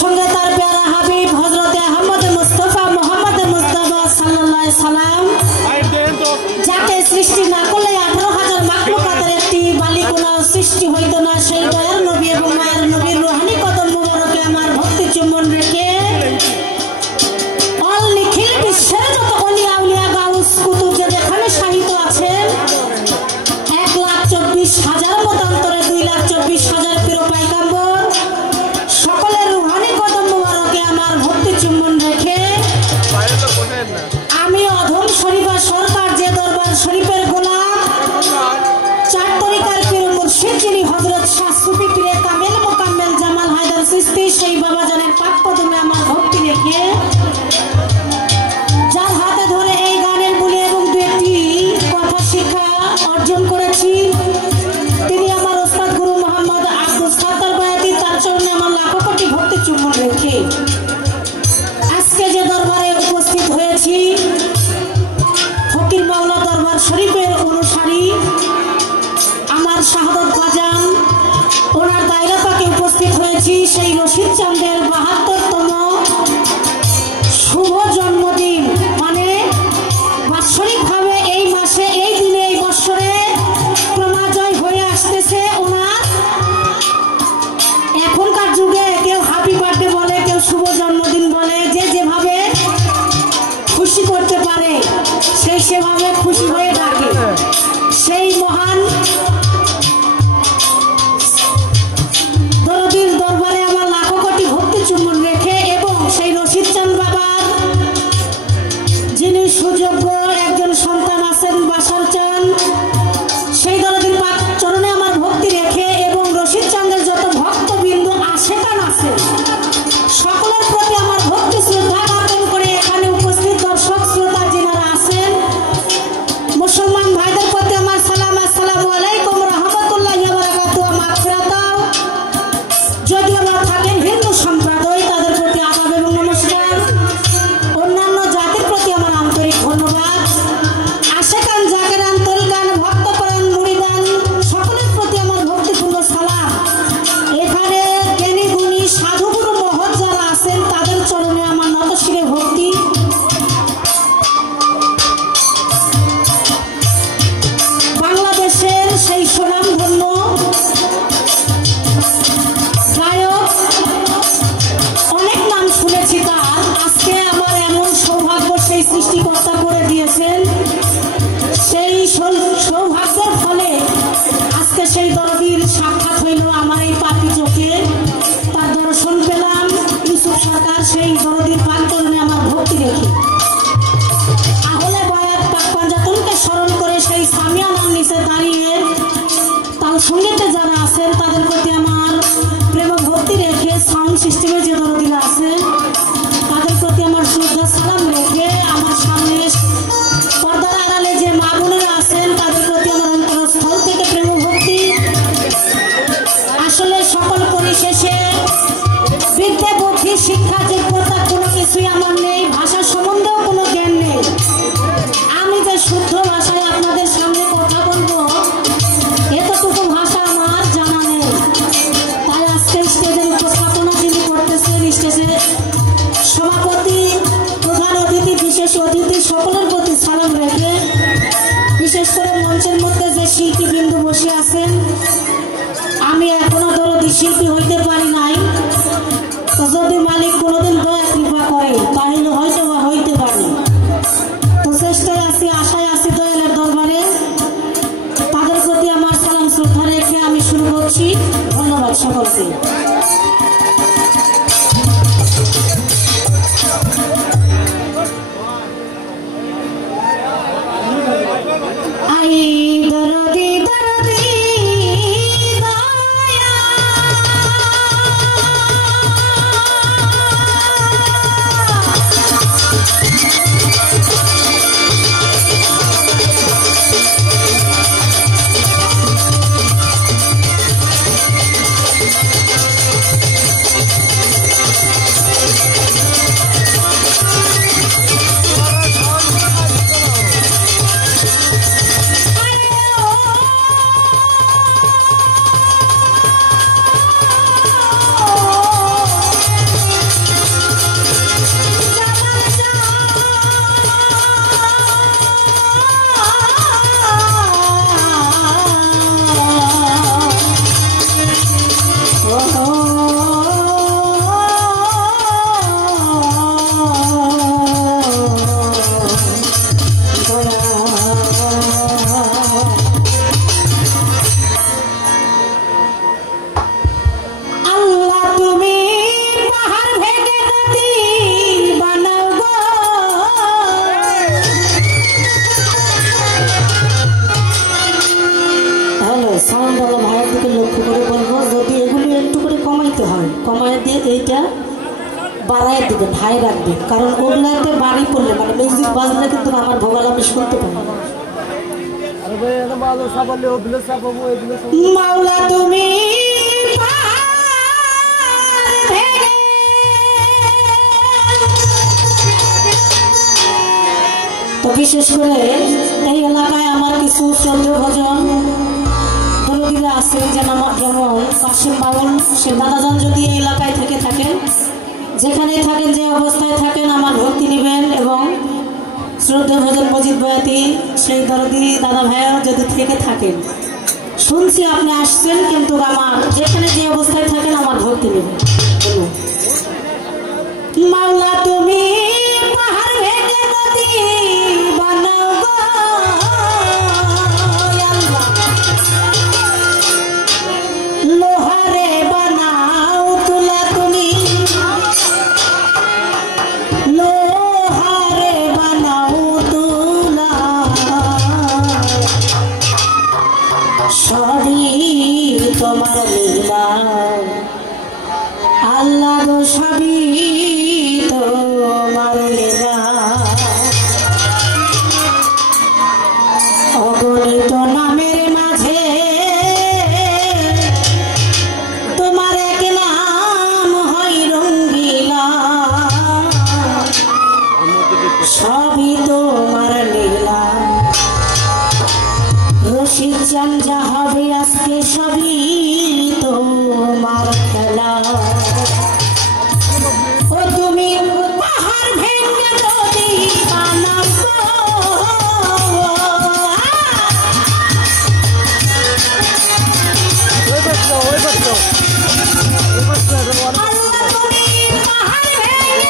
সঙ্গে তার প্যারা হাবিব হযরতে আহমদ মুস্তাফা মুহাম্মদ মুস্তাফা সাল্লাল্লাহু আলাইহি সাল্লাম, যাকে সৃষ্টি না করলে 18,000 মাখলুকাতের একটি বালিকণা সৃষ্টি হইতো না। সেই দয়ার নবী এবং মায়ের নবীর রুহানি কদম মুবারকে আমার ভক্তি চুম্বন রেখে অল নিখিল বিশ্বের যত অলিয়া উলিয়া গাউস কুতুব যে যেখানে সাহিত্য আছেন 1,24,000 মতান্তরে 2,24,000 প্রিয় পয়গম্বর সকলের রুহানি কদম মুবারকে আমার ভক্তি চুম্বন রেখে আমি অধম শরীফা সরকার যে দরবার শরীফের গোলাম 4 তরিকার পীর মুর্শিদ যিনি হযরত শাহ সুফি পীরে কামেল মোকাম্মেল জামাল হায়দার চিশতি সেই বাবাজানের পাক কদমে আমার ভক্তি রেখে যার হাতে ধরে এই গানের বুলি এবং দুটি কথা শিক্ষা অর্জন করেছি তিনি আমার ওস্তাদ গুরু মোহাম্মদ আব্দুল সাত্তার বায়াতি, তার চরণে আমার লাখো কোটি ভক্তি চুম্বন রেখে আজকে যে দরবারে উপস্থিত হয়েছি ফকির মাওলা দরবার শরীফের অনুসারী আমার শাহাদত বাজান ওনার দায়রা পাকে উপস্থিত হয়েছি সেই রশিদ চাঁদের 72তম শুভ জন্মদিন, মানে বাৎসরিকভাবে এই মাসে এই দিনে এই বছরে ক্রমাজয় হয়ে আসতেছে ওনার। এখনকার যুগে কেউ হ্যাপি বার্থডে বলে, কেউ শুভ জন্মদিন বলে, যে যেভাবে খুশি করতে পারে সেই সেভাবে খুশি হয়ে থাকে। সেই মহান দরদির দরবারে আমার লাখো কোটি ভক্তি চুম্বন রেখে এবং সেই রশিদ চাঁদ বাবার যিনি সুযোগ্য একজন সন্তান আছেন বাসার চাঁদ, সেই দরদির পাক চরণে আমার ভক্তি রেখে এবং রশিদ চাঁদের যত ভক্তবৃন্দ আশেকান আছে সকলের প্রতি আমার ভক্তি শ্রদ্ধা জ্ঞাপন করে এখানে উপস্থিত দর্শক শ্রোতা যিনারা আছেন মুসলমান ভাইদের প্রতি আমার সালাম, আসসালামু আলাইকুম রাহমাতুল্লাহি ওয়া বারাকাতুহু। মাগফিরাতাও যদি আমরা থাকেন হিন্দু সম্প্রদায় তাদের প্রতি আদাব এবং নমস্কার, অন্যান্য জাতির প্রতি আমার আন্তরিক ধন্যবাদ। আশেকান জাকেরান তরিকান ভক্তপ্রাণ মুরিদান সকলের প্রতি আমার ভক্তিপূর্ণ সালাম। এখানে জ্ঞানী গুণী সাধুগুরু মহৎ যারা আছেন তাদের চরণে আমার নতশিরে ভক্তি। বাংলাদেশের সেই সুনামধন্য গায়ক সময় দিয়ে এইটা বাড়ায় দিবেন, হাই রাখবেন, কারণ ওগুলাতে বাড়ি পড়লে মানে মিউজিক বাজলে কিন্তু আমার ভোগাল আমি শুনতে পাই। মাওলা তুমি তো বিশেষ করে এই এলাকায় আমার কিছু শ্রদ্ধেয় ভজন দরদিরা আছে, যেমন কাশিম বাউল, সে দাদাজান যদি এই এলাকায় থেকে থাকেন, যেখানে থাকেন যে অবস্থায় থাকেন আমার ভক্তি নেবেন। এবং শ্রদ্ধেয় ভজন মজিদ বয়াতি সেই দরদি দাদা ভাইও যদি থেকে থাকেন, শুনছি আপনি আসছেন, কিন্তু আমার যেখানে যে অবস্থায় থাকেন আমার ভক্তি নেবেন। মাওলা তুমি পাহাড় ভেঙে নদী বানাও গো, লোহারে বানাও তুলা, তুমি লোহারে বানাও তুলা, সবই তোমার লীলা আল্লাহ গো, সবই তোমার লীলা। অগণিত নামের মাঝে তোমার এক নাম হয় রঙ্গিলা, সবই তোমার লীলা। রশিদ চান যা হবে আজকে সবই তোমার খেলা। ও তুমি পাহাড় ভেঙে নদী বানাও গো, আল্লাহ তুমি পাহাড় ভেঙে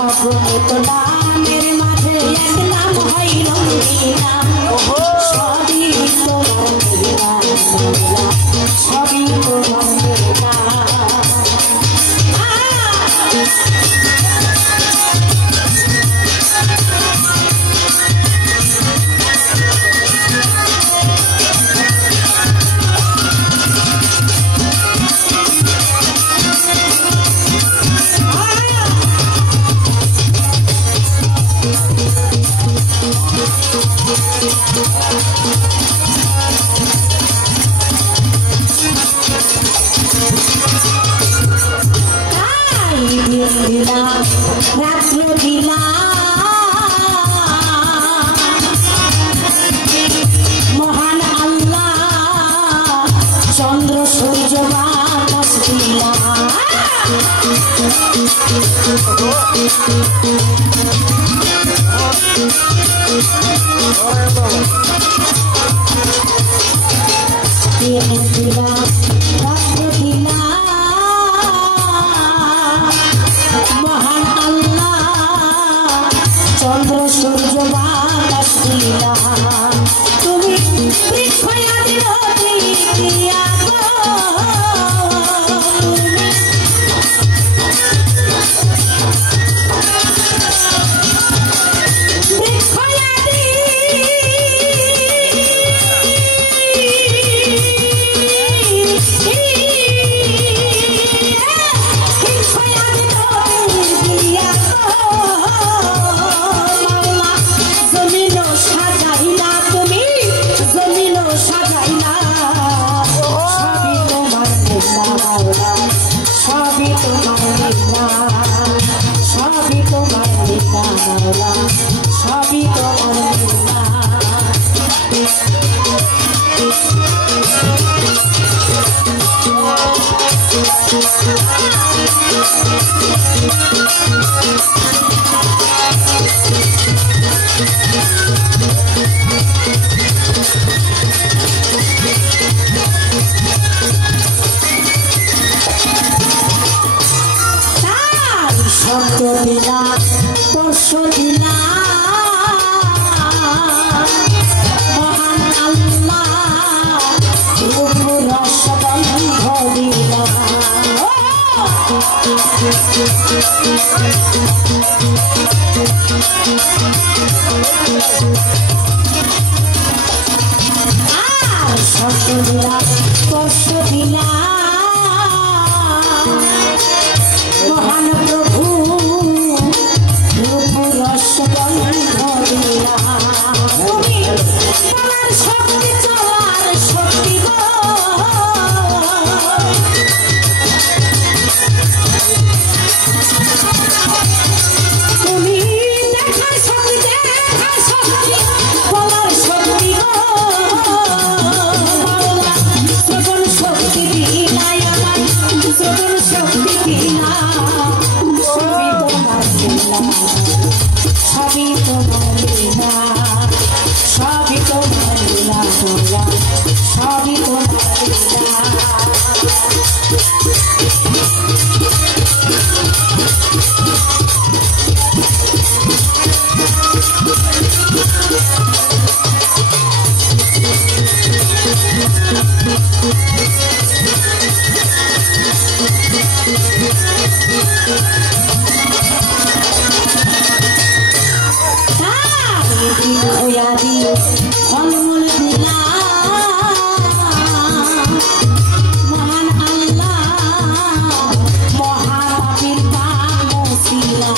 অগণিত নামের মাঝে এক নাম হয় রঙ্গিলা, সবই তোমার লীলা, সবই তোমার লীলা। রাত্র দিলা মহান আল্লাহ, চন্দ্র সূর্য বাতাস দিলা, রাত্র দিলা মহান আল্লাহ, চন্দ্র সূর্য বাতাস দিলা, তুমি বৃক্ষয়াদি নদী দিয়া গো, বৃক্ষয়াদি সবই তোমার লীলা। শব্দ দিলা স্পর্শ দিলা মহান আল্লাহ রূপ রস গন্ধ দিলা আর শব্দ দিলা স্পর্শ দিলা মহান প্রভু রূপ রস গন্ধ দিলা তুমি তোমার শক্তি চলার শক্তি গো তুমি দেখার শক্তি বলার শক্তি গো বাংলা শ্রবণ শক্তি দিলাই আমার শ্রবণ শক্তি দিলা সবই তোমার লীলা সবই তোমার লীলা সবই তোমার লীলা ফলমূল দিলা মহান আল্লাহ মহাপাপীর পাপ মুছিলা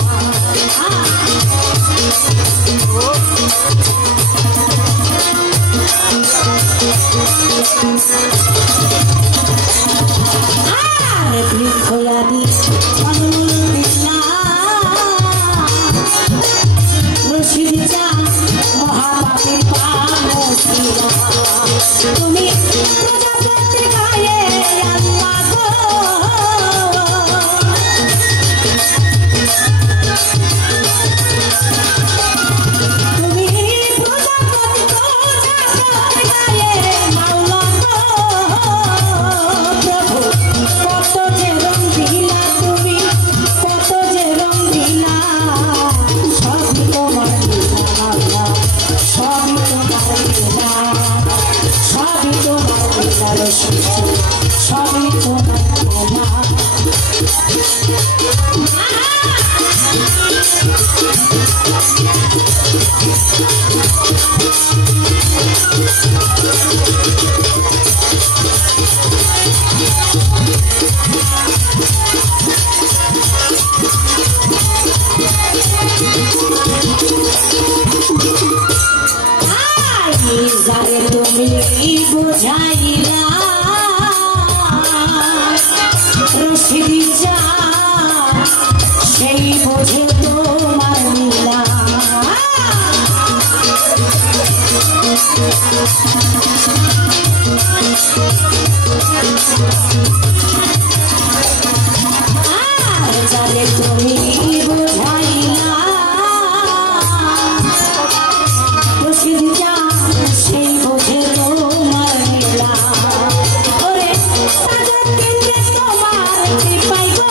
আর বৃক্ষয়াদি ফলমূল দিলা রশিদ চান মহাপাপীর পাপ মুছিলা তুমি প্রজাপতির গায়ে আল্লাহ গো তুমি প্রজাপতির গায়ে মাওলা গো প্রভু কত যে রং দিলা তুমি কত যে রং দিলা সবই তোমার লীলা মাওলা সবই তোমার লীলা সবই তোমার লীলা রসিক সবই তোমার লীলা যারে তুমি বুঝাইলা রশিদ চা সেই বোঝে তোমার লীলা আর যারে তুমি বুঝাইলা রশিদ চা সেই বোঝে তোমার লীলা ওরে সাগর কেন্দ্রে তোমার কৃপাই গো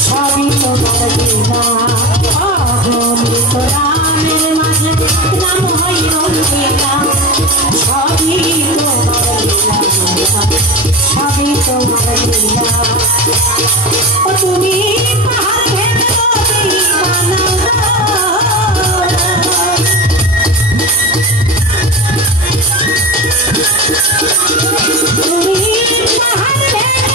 সবই তোমার লীলা অগণিত রামের মাঝে নাম হয় রঙ্গিলা সবই তোমার লীলা সবই তোমার লীলা ও তুমি পাহাড় ভেঙে নদী বানাও তুমি পাহাড় ভেঙে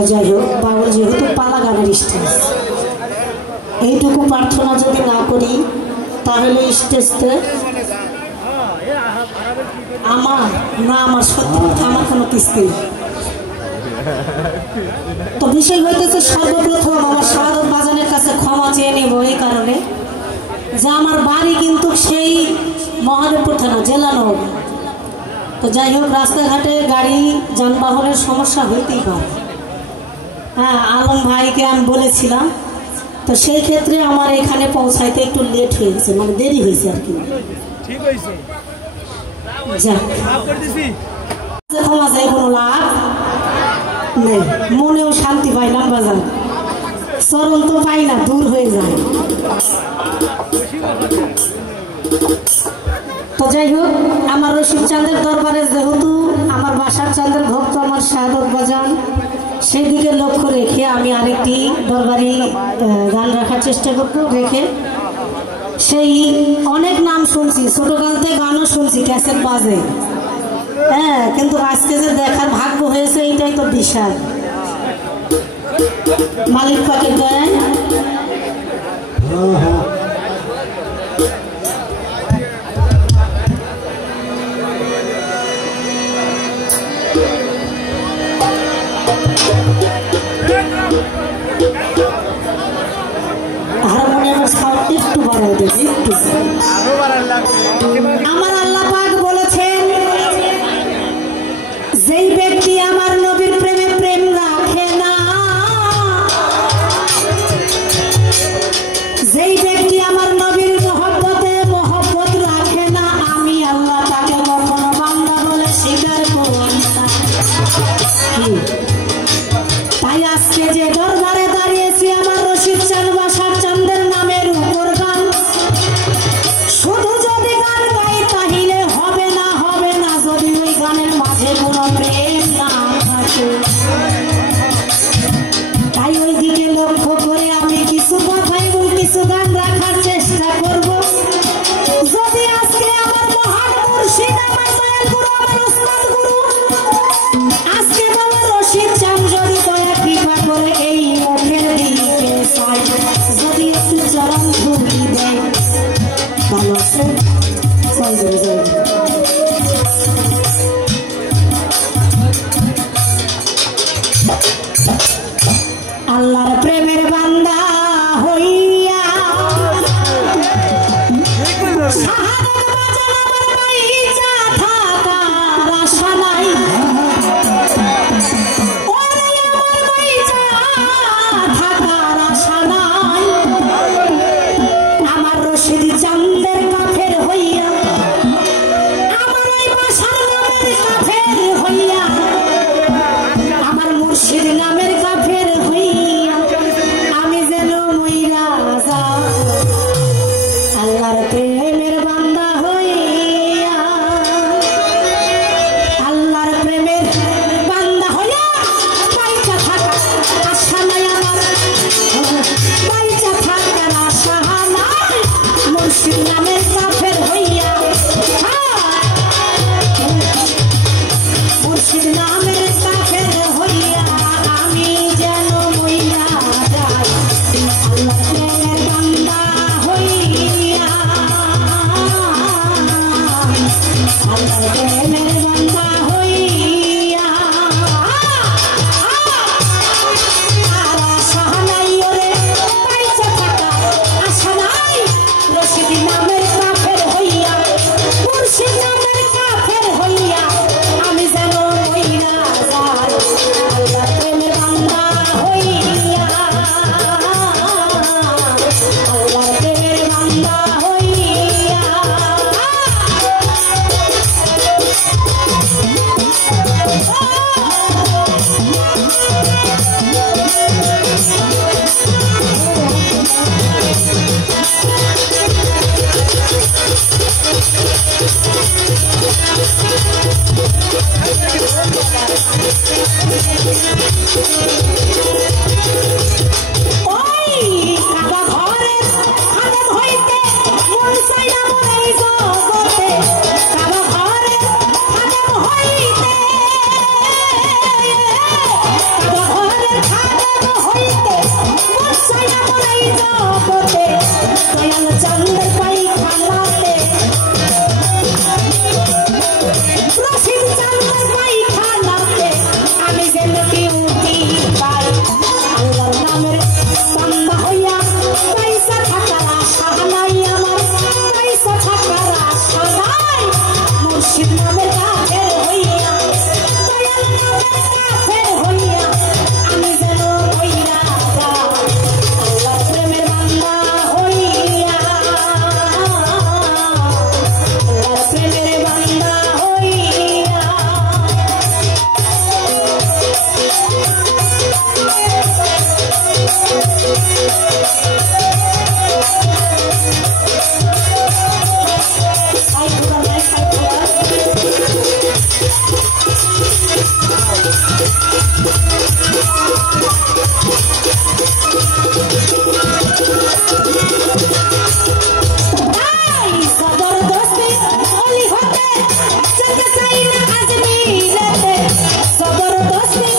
তো যাই হোক, বাউল যেহেতু পালা গানের স্টেজ, এইটুকু প্রার্থনা যদি না করি তাহলে স্টেজতে আমার সত্যি আমার কোনো কিস্তি। তো বিষয় হইতেছে সর্বপ্রথম আমার শাহাদত বাজানের কাছে ক্ষমা চেয়ে নেব এই কারণে যে আমার বাড়ি কিন্তু সেই মহাদেবপুর থানা, জেলা নগর। তো যাই হোক, রাস্তাঘাটে গাড়ি যানবাহনের সমস্যা হইতেই পারে। হ্যাঁ, আলম ভাইকে আমি বলেছিলাম, তো সেই ক্ষেত্রে আমার এখানে পৌঁছাইতে একটু লেট হয়ে গেছে, মানে দেরি হয়েছে আর কি। ক্ষমা চাই, কোনো লাভ নেই, মনেও শান্তি পাইলাম বাজার, চরণ তো পাই না, দূর হয়ে যায়। তো যাই হোক, আমার রশিদ চাঁদের দরবারে যেহেতু আমার বাসার চাঁদের ভক্ত আমার শাহাদত বাজান, সেই দিকে লক্ষ্য রেখে আমি আরেকটি দরবারি গান রাখার চেষ্টা করব। রেখে সেই অনেক নাম শুনছি, ছোটকাল থেকে গানও শুনছি, ক্যাসেট বাজে। হ্যাঁ, কিন্তু আজকে যে দেখার ভাগ্য হয়েছে এইটাই তো বিশাল। মালিক পাকের দেয় হারমোনিয়ামের সাউন্ড একটু বাড়াই দেবে, একটু। আমার আল্লাহ পাক বলেছেন, যেই ব্যক্তি আমার নবীর প্রেমে প্রেম রাখে না, যেই ব্যক্তি আমার নবীর মহব্বতে মহব্বত রাখে না, আমি আল্লাহ তাকে কখনো বান্দা বলে স্বীকার করি না। তাই আজকে যে দরবারে দাঁড়িয়েছি, আমার রশিদ চাঁদ বাসার চাঁদের নামের উপর গান, শুধু যদি গান গাই তাহলে হবে না, হবে না যদি ওই গানের মাঝে কোনো প্রেম না থাকে। তাই ওই দিকে লক্ষ্য করে আমি কিছু কথা এবং কিছু গান রাখার চেষ্টা করব। যদি আজকে আমার মহান মুর্শিদ, আমার দয়াল গুরু, আমার উস্তাদ গুরু, আজকে বাবা রশিদ চাঁদ যদি দয়া কৃপা করে এই মুখের দিকে চাই, যদি একটু চরণ ধুলি দেয়, ভালো আছে। জয় জয় জয়। আল্লাহর প্রেমের বান্দা হইয়া শাহাদত বাজান আমার বাইচা থাকার আশা নাই, ওরে আমার বাইচা থাকার আশা নাই। আমার রশিদ চাঁদের কাফের হইয়া দয়াল চাঁদের পাই খানাতে রশিদ চাঁদের পাই খানাতে আমি যেন বিউটি পাই আল্লাহর নামের বান্দা হইয়া পয়সা থাকার আশা নাই আমার পয়সা থাকার আশা নাই মুর্শিদ নামের কাফের হইয়া দয়াল নামের কাফের হইয়া আমি যেন হইয়া যাই আল্লাহর প্রেমের বান্দা হইয়া আল্লাহর প্রেমের বান্দা হইয়া জবরদস্তি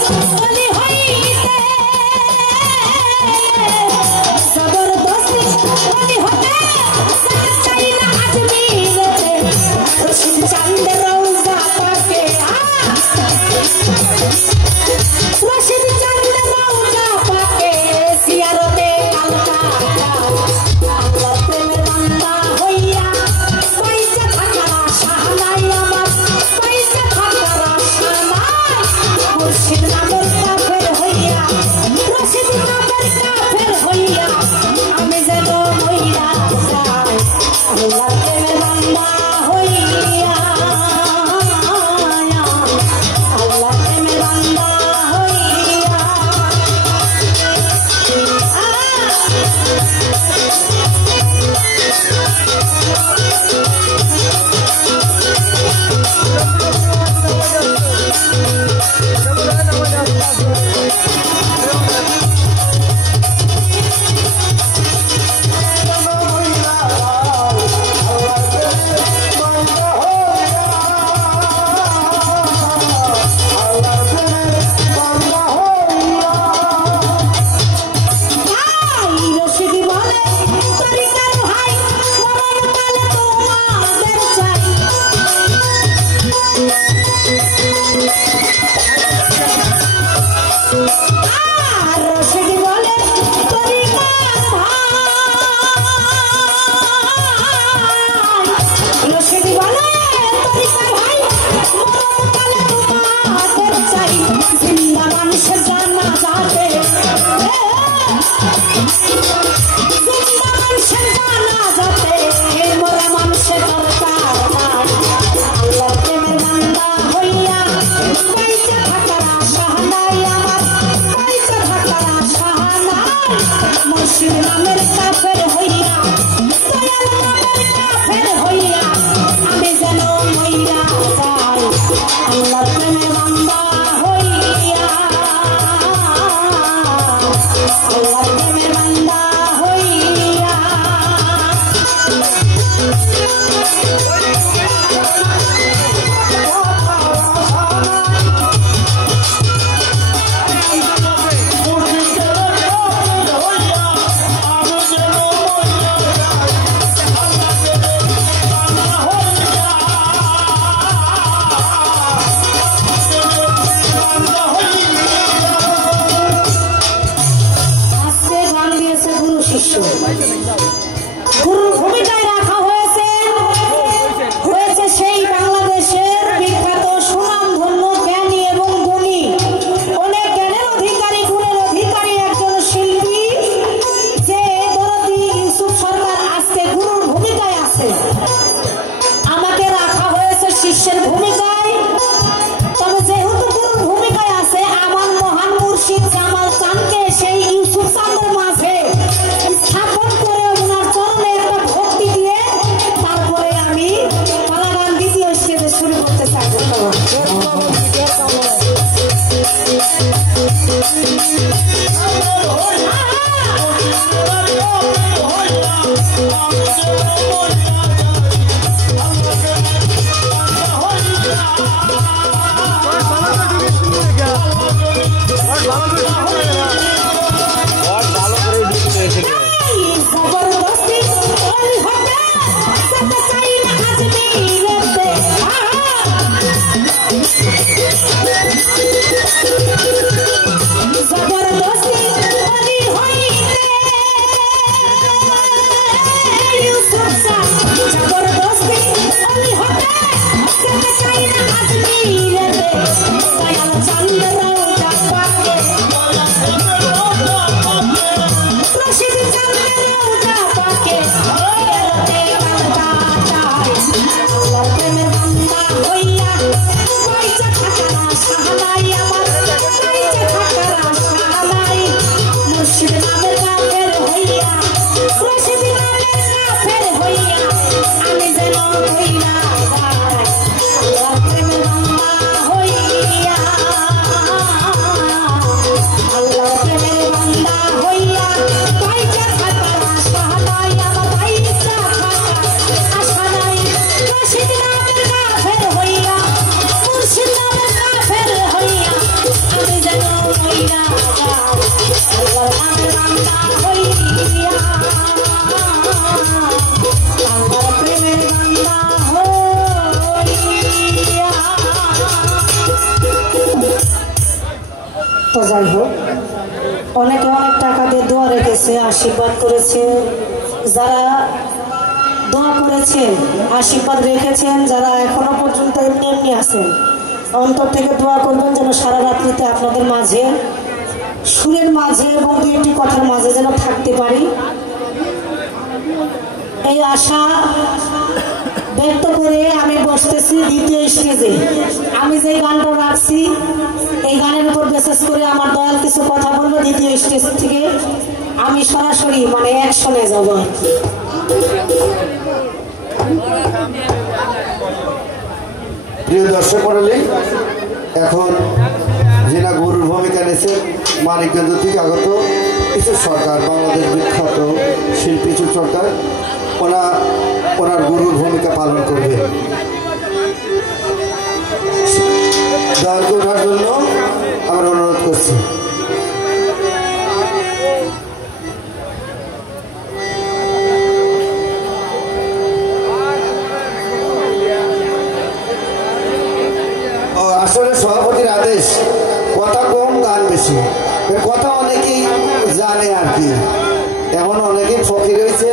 যাই হোক, অনেকে অনেক টাকা দিয়ে দোয়া রেখেছে, আশীর্বাদ করেছে। যারা দোয়া করেছেন, আশীর্বাদ রেখেছেন, যারা এখনো পর্যন্ত এমনি এমনি আছেন, অন্তর থেকে দোয়া করবেন যেন সারা রাত্রিতে আপনাদের মাঝে, সুরের মাঝে এবং দু একটি কথার মাঝে যেন থাকতে পারি, এই আশা ব্যক্ত করে আমি বসতেছি দ্বিতীয় স্টেজে। আমি যে গানটা রাখছি এই গানের উপর বিশেষ করে আমার দয়াল কিছু কথা বলবো। দ্বিতীয় স্টেজ থেকে আমি সরাসরি মানে অ্যাকশনে যাব। প্রিয় দর্শক মণ্ডলী, এখন যিনি গুরুর ভূমিকা নিয়েছেন মানিকগঞ্জ থেকে আগত ইসুর সরকার, বাংলাদেশ বিখ্যাত শিল্পী ইসুর সরকার, ওনার গুরুর ভূমিকা পালন করবে। দয়াল করার জন্য আমরা অনুরোধ করছি। আসলে সভাপতির আদেশ, কথা কম গান বেশি, কথা অনেকেই জানে আর কি। এখন অনেকেই ফকির হয়েছে,